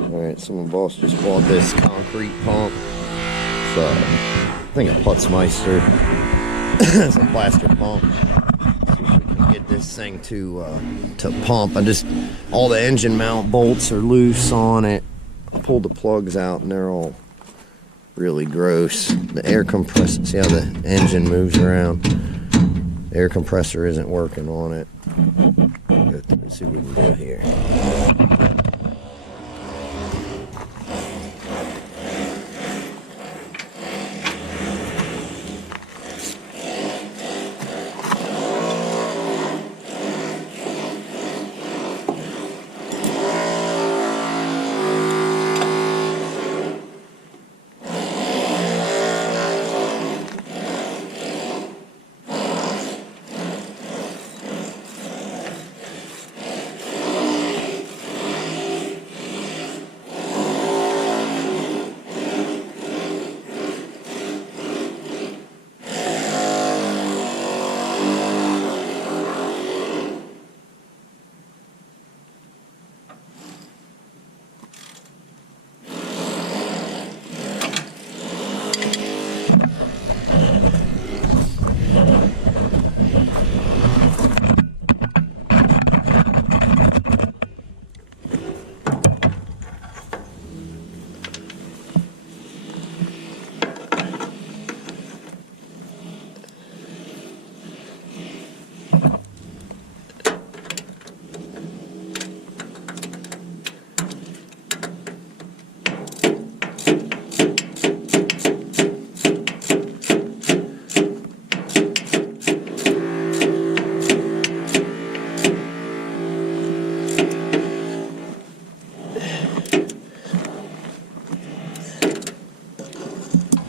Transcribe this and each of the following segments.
Alright, so my boss just bought this concrete pump. It's I think a putzmeister. It's a plaster pump. See if we can get this thing to pump. All the engine mount bolts are loose on it. I pulled the plugs out and they're all really gross. The air compressor, see how the engine moves around? The air compressor isn't working on it. Let's see what we can do here.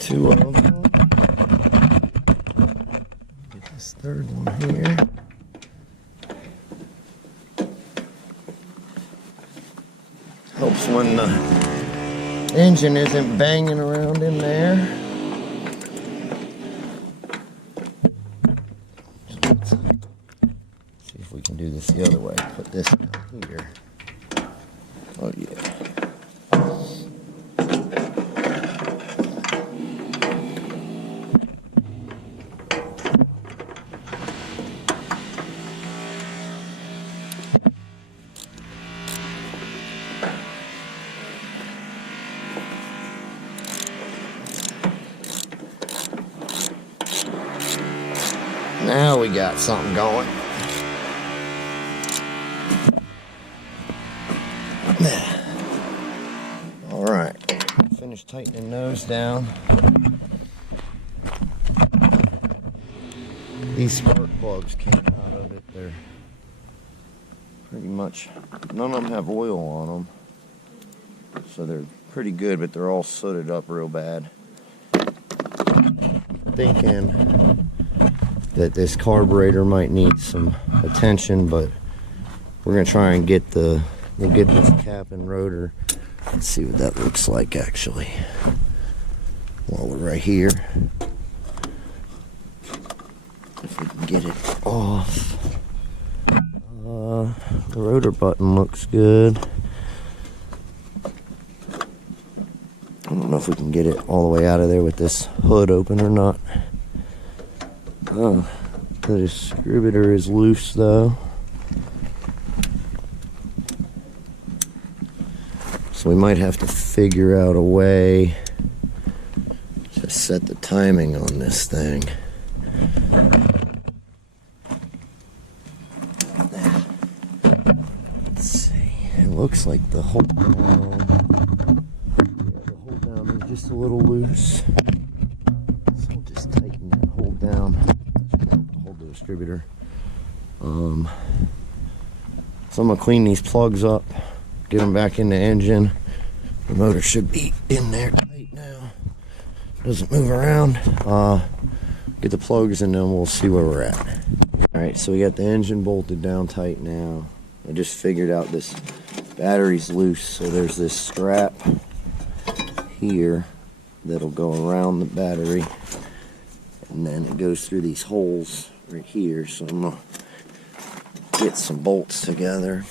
Two of them. Get this third one here. Helps when the engine isn't banging around in there. See if we can do this the other way. Put this down here. Oh yeah. Now we got something going. All right, finished tightening those down. These spark plugs came out of it. They're pretty much, none of them have oil on them, so they're pretty good, but they're all sooted up real bad. Thinking that this carburetor might need some attention, but we're gonna try and we'll get this cap and rotor. Let's see what that looks like actually while we're right here. If we can get it off. The rotor button looks good. I don't know if we can get it all the way out of there with this hood open or not. Oh, the distributor is loose though. So we might have to figure out a way to set the timing on this thing. Let's see. It looks like the hold down. Yeah, the hold down is just a little loose. So we'll just tighten that hold down. Hold the distributor. So I'm gonna clean these plugs up, get them back in the engine. The motor should be in there tight now. Doesn't move around. Get the plugs and then we'll see where we're at. Alright, so we got the engine bolted down tight now. I just figured out this battery's loose, so there's this strap here that'll go around the battery, and then it goes through these holes right here. So I'm gonna get some bolts together.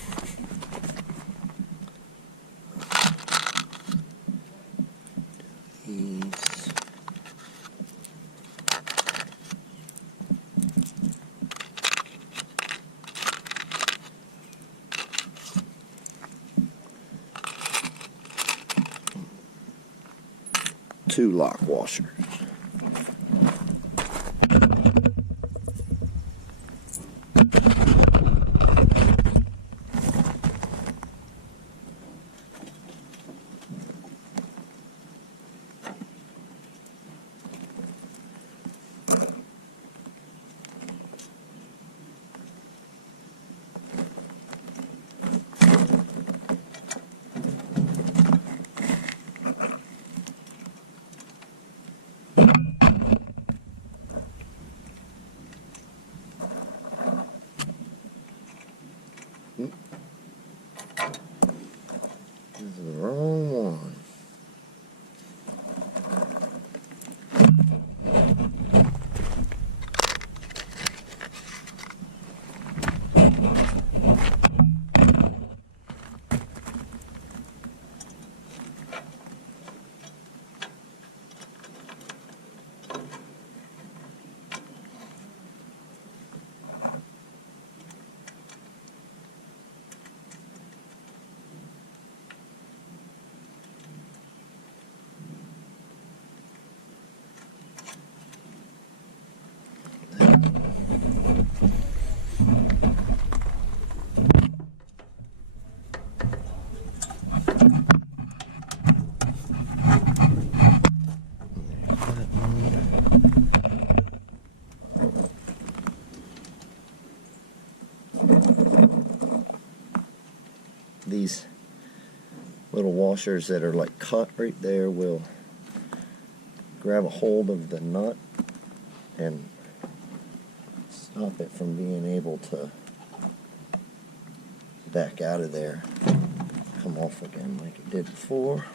2 lock washers. This is the wrong one. These little washers that are like cut right there will grab a hold of the nut and stop it from being able to back out of there, come off again like it did before.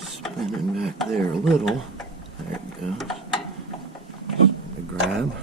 Spinning back there a little. There it goes. The grab.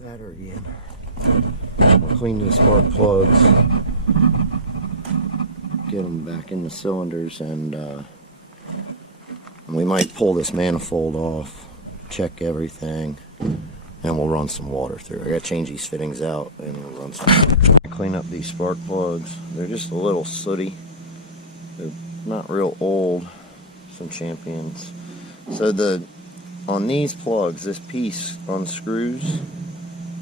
Battery in. We'll clean these spark plugs, get them back in the cylinders, and we might pull this manifold off, check everything, and we'll run some water through. I gotta change these fittings out and we'll run some. Clean up these spark plugs. They're just a little sooty. They're not real old. Some Champions. So on these plugs, this piece unscrews,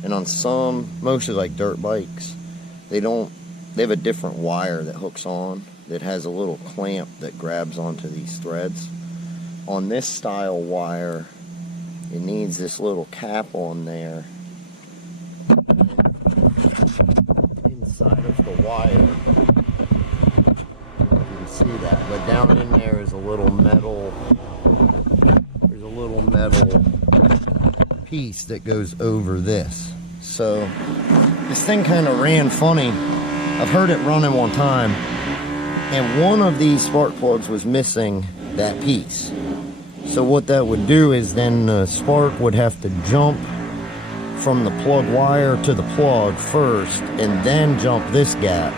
and on some, mostly like dirt bikes, they have a different wire that hooks on that has a little clamp that grabs onto these threads. On this style wire, it needs this little cap on there. Inside of the wire, I don't know if you can see that, but down in there is a little metal, piece that goes over this. So this thing kind of ran funny. I've heard it running one time, and one of these spark plugs was missing that piece. So what that would do is then the spark would have to jump from the plug wire to the plug first and then jump this gap.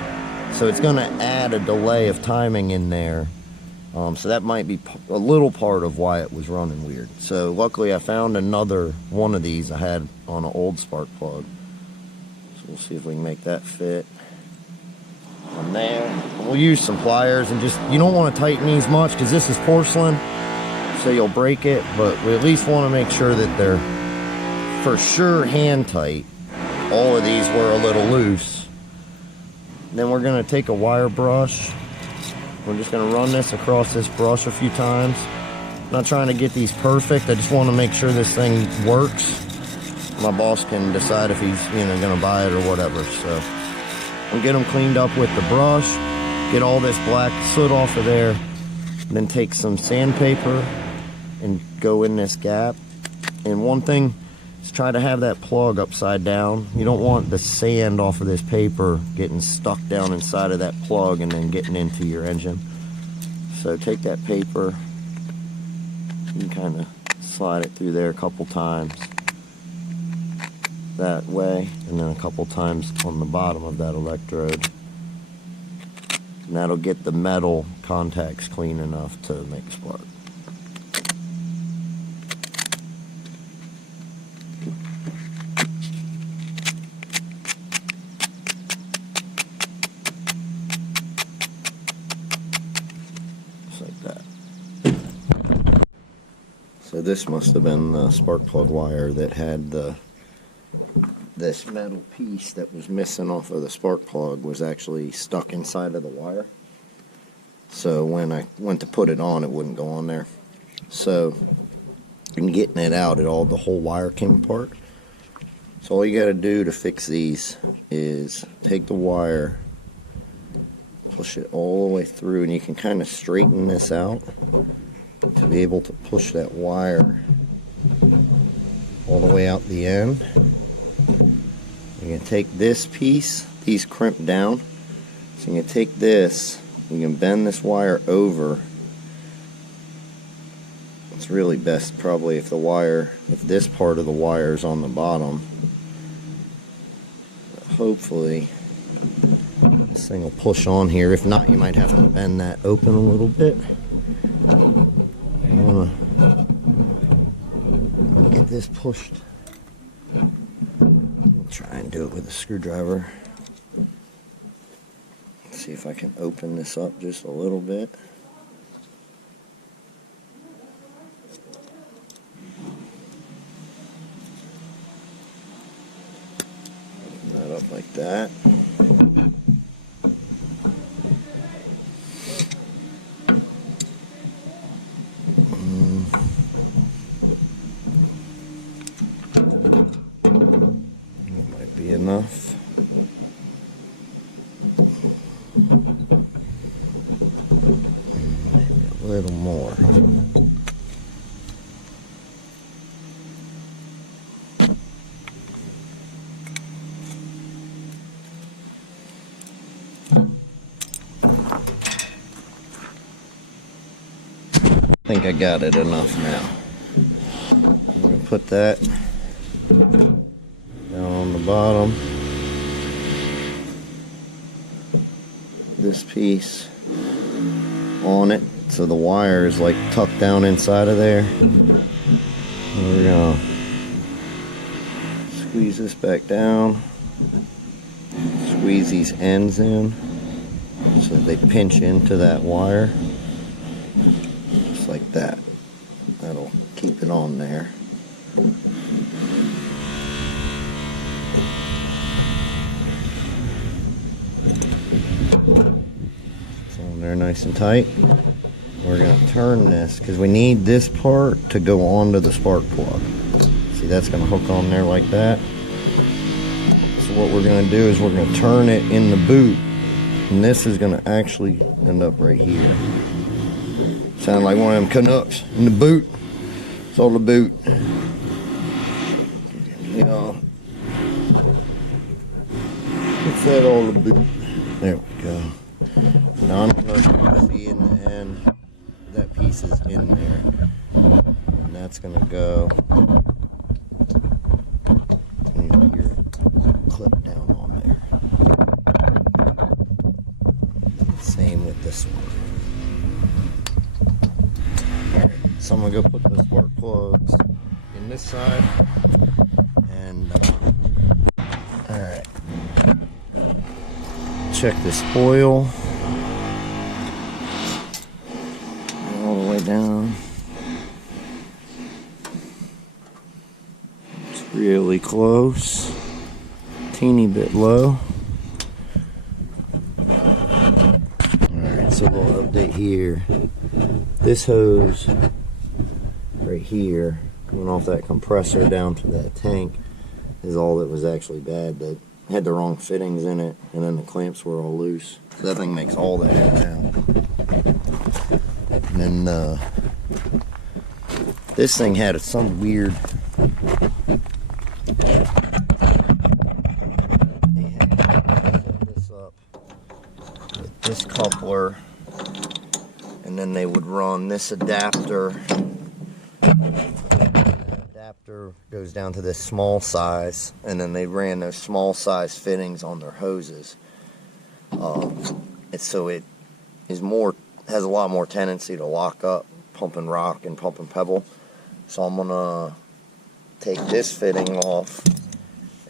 So it's going to add a delay of timing in there. So that might be a little part of why it was running weird. So luckily I found another one of these I had on an old spark plug. So we'll see if we can make that fit on there. We'll use some pliers and just, you don't want to tighten these much because this is porcelain, so you'll break it, but we at least want to make sure that they're for sure hand tight. All of these were a little loose. Then we're going to take a wire brush. We're just going to run this across this brush a few times. I'm not trying to get these perfect. I just want to make sure this thing works. My boss can decide if he's going to buy it or whatever. So I'll get them cleaned up with the brush, get all this black soot off of there, and then take some sandpaper and go in this gap. And one thing is, try to have that plug upside down. You don't want the sand off of this paper getting stuck down inside of that plug and then getting into your engine. So take that paper and kind of slide it through there a couple times that way, and then a couple times on the bottom of that electrode. And that'll get the metal contacts clean enough to make a spark. Just like that. So this must have been the spark plug wire that had this metal piece that was missing off of the spark plug was actually stuck inside of the wire. So when I went to put it on, it wouldn't go on there. So in getting it out, the whole wire came apart. So all you got to do to fix these is take the wire, push it all the way through, and you can kind of straighten this out to be able to push that wire all the way out the end. You can take this piece, these crimp down, so you can take this, you can bend this wire over. It's really best probably if this part of the wire is on the bottom. But hopefully this thing will push on here. If not, you might have to bend that open a little bit. You want to get this pushed. Try and do it with a screwdriver. Let's see if I can open this up just a little bit. Open that up like that. Enough. Maybe a little more. I think I got it enough now. I'm going to put that down on the bottom. This piece on it, so the wire is like tucked down inside of there. And we're gonna squeeze this back down, squeeze these ends in so that they pinch into that wire, just like that. That'll keep it on there. They're nice and tight. We're going to turn this because we need this part to go onto the spark plug. See, that's going to hook on there like that. So what we're going to do is we're going to turn it in the boot, and this is going to actually end up right here. Sound like one of them Canucks in the boot. It's all the boot. You know, it's that all the boot. There we go. Now I'm going to see in the end that piece is in there, and that's going to go, and you'll hear it clip down on there. Same with this one. Alright, so I'm going to go put the spark plugs in this side, and alright, check this oil. All the way down. It's really close. Teeny bit low. Alright, so we'll update here. This hose right here, coming off that compressor down to that tank, is all that was actually bad. That had the wrong fittings in it, and then the clamps were all loose. So that thing makes all the air now. And then This thing had some weird... They had set this up with this coupler, and then they would run this adapter. The adapter goes down to this small size, and then they ran those small size fittings on their hoses. So it is has a lot more tendency to lock up pumping rock and pumping pebble. So I'm gonna take this fitting off,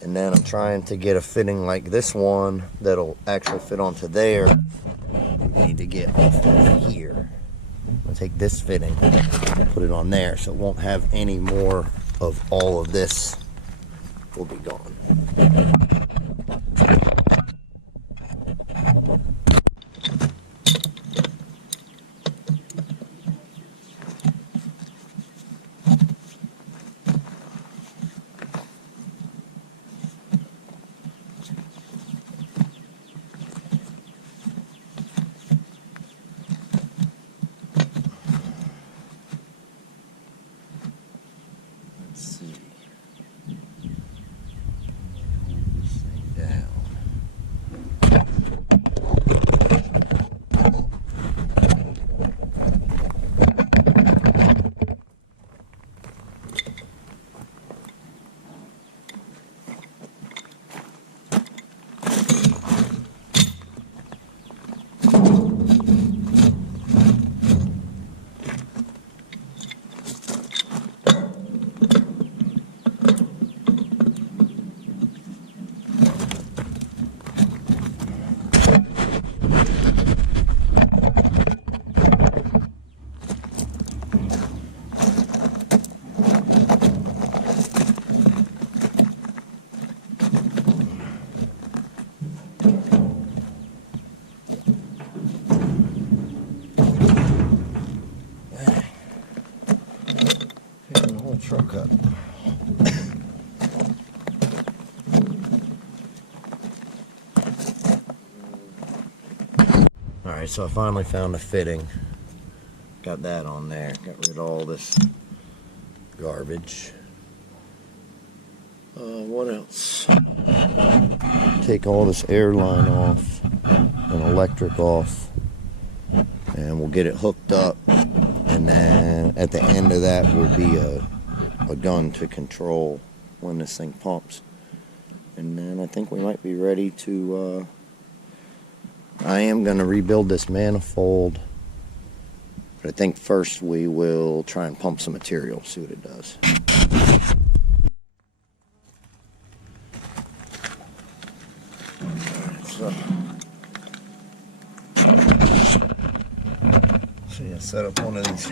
and then I'm trying to get a fitting like this one that'll actually fit onto there. I need to get off of here. I'll take this fitting, put it on there, so it won't have any more of all of this. Will be gone. Truck up. Alright, so I finally found a fitting. Got that on there. Got rid of all this garbage. What else? Take all this air line off and electric off, and we'll get it hooked up, and then at the end of that will be a gun to control when this thing pumps. And then I think we might be ready to I am going to rebuild this manifold, but I think first we will try and pump some material, see what it does. So yeah, set up one of these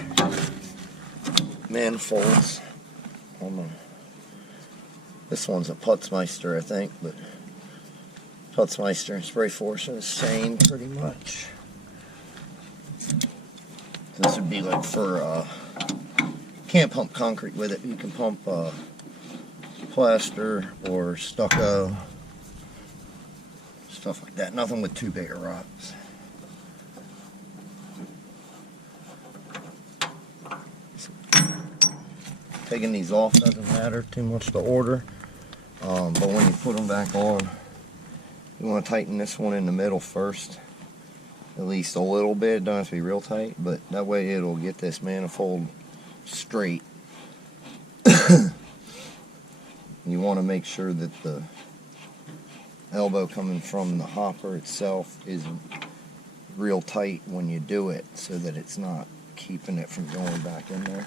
manifolds. This one's a Putzmeister, I think, but Putzmeister and Spray Force are the same pretty much. This would be like for, can't pump concrete with it. You can pump plaster or stucco, stuff like that. Nothing with too big of rocks. Taking these off doesn't matter too much to order, but when you put them back on, you want to tighten this one in the middle first, at least a little bit. It doesn't have to be real tight, but that way it'll get this manifold straight. You want to make sure that the elbow coming from the hopper itself isn't real tight when you do it, so that it's not keeping it from going back in there.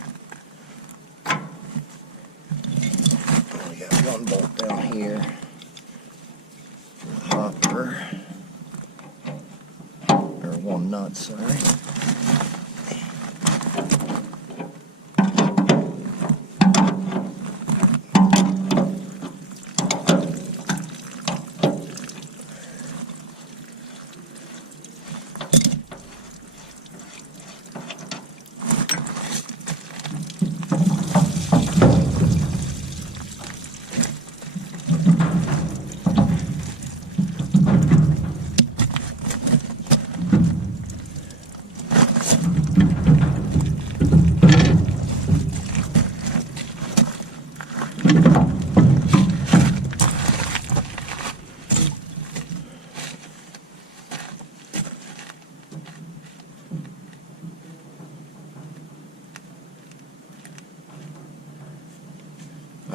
We got one bolt down here for the hopper, or one nut, sorry.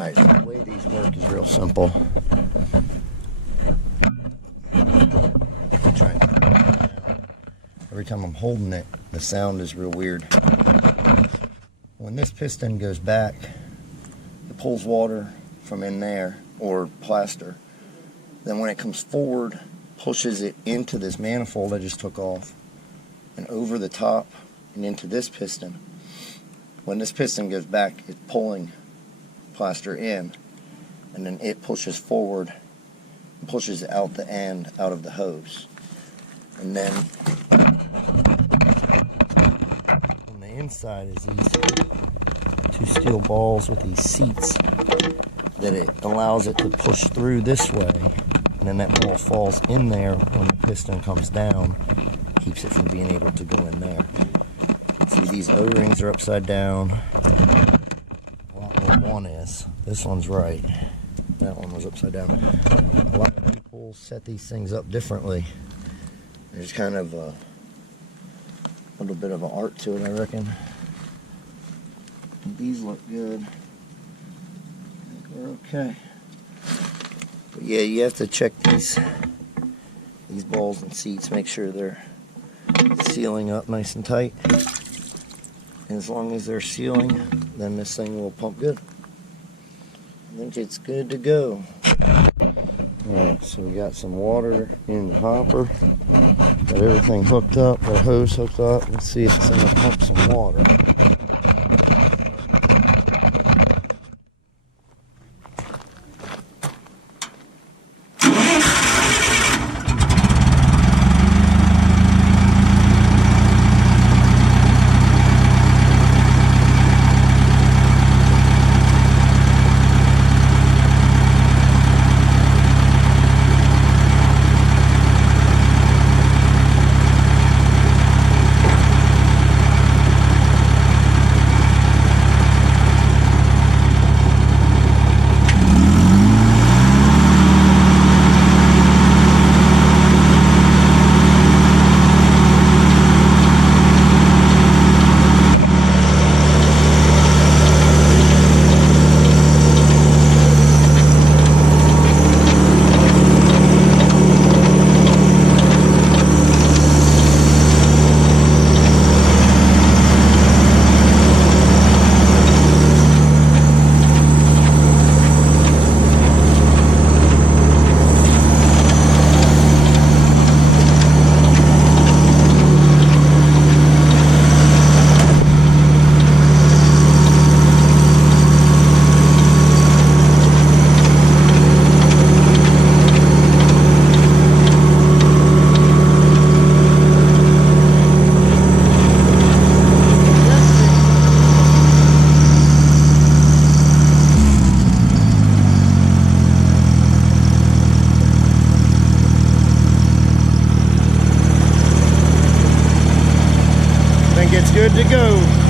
Alright, so the way these work is real simple. Every time I'm holding it, the sound is real weird. When this piston goes back, it pulls water from in there, or plaster. Then when it comes forward, pushes it into this manifold I just took off, and over the top and into this piston. When this piston goes back, it's pulling plaster in, and then it pushes forward and pushes it out the end, out of the hose. And then on the inside is these two steel balls with these seats that it allows it to push through this way, and then that ball falls in there when the piston comes down, keeps it from being able to go in there. See, these O-rings are upside down. Well, one is. This one's right. That one was upside down. A lot of people set these things up differently. There's kind of a little bit of an art to it, I reckon. These look good. I think we're okay. But yeah, you have to check these balls and seats, make sure they're sealing up nice and tight. And as long as they're sealing, then this thing will pump good. I think it's good to go. Alright, so we got some water in the hopper. Got everything hooked up, the hose hooked up. Let's see if it's going to pump some water. It's good to go.